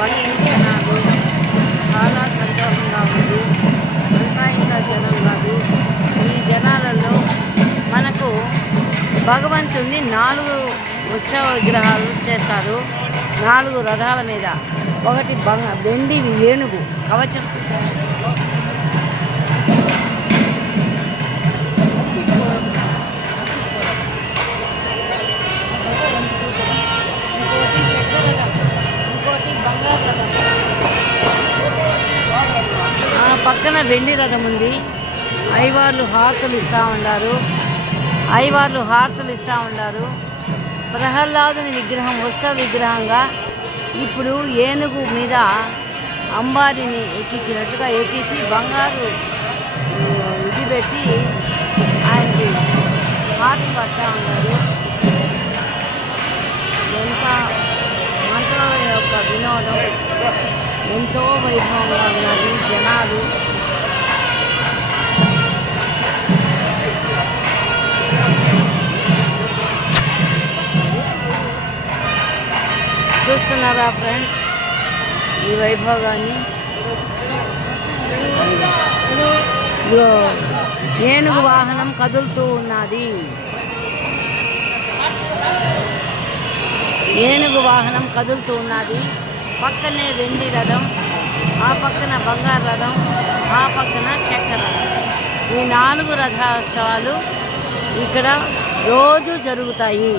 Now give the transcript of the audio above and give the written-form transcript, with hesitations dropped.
భక్తి జనాలు చాలా సంతోషంగా ఉంది. ఇంకా జనం కాదు. ఈ జనాలలో మనకు భగవంతుని 4 ఉత్సవ విగ్రహాలు చేస్తారు. 4 రథాల మీద. ఒకటి వెండి ఏనుగు కవచం, ఇంకోటి చక్కెర రథం, ఇంకోటి బంగారు రథం, పక్కన వెండి రథం ఉంది. అయ్యవార్లు హారతులు ఇస్తూ ఉన్నారు. ప్రహ్లాదుని విగ్రహం ఉత్సవ విగ్రహంగా ఇప్పుడు ఏనుగు మీద అంబారిని ఎక్కించినట్టుగా ఎక్కించి బంగారు ఇది పెట్టి ఆయనకి హారతి పడుతూ ఉన్నారు. ఎంత మంత్రాల యొక్క వినోదం, ఎంతో వైభవంగా ఉన్నది. జనాలు చూస్తున్నారా ఫ్రెండ్స్ ఈ వైభోగాన్ని? ఏనుగు వాహనం కదులుతూ ఉన్నది. పక్కనే వెండి రథం, ఆ పక్కన బంగారు రథం, ఆ పక్కన చక్కెర రథం. ఈ 4 రథోత్సవాలు ఇక్కడ రోజు జరుగుతాయి.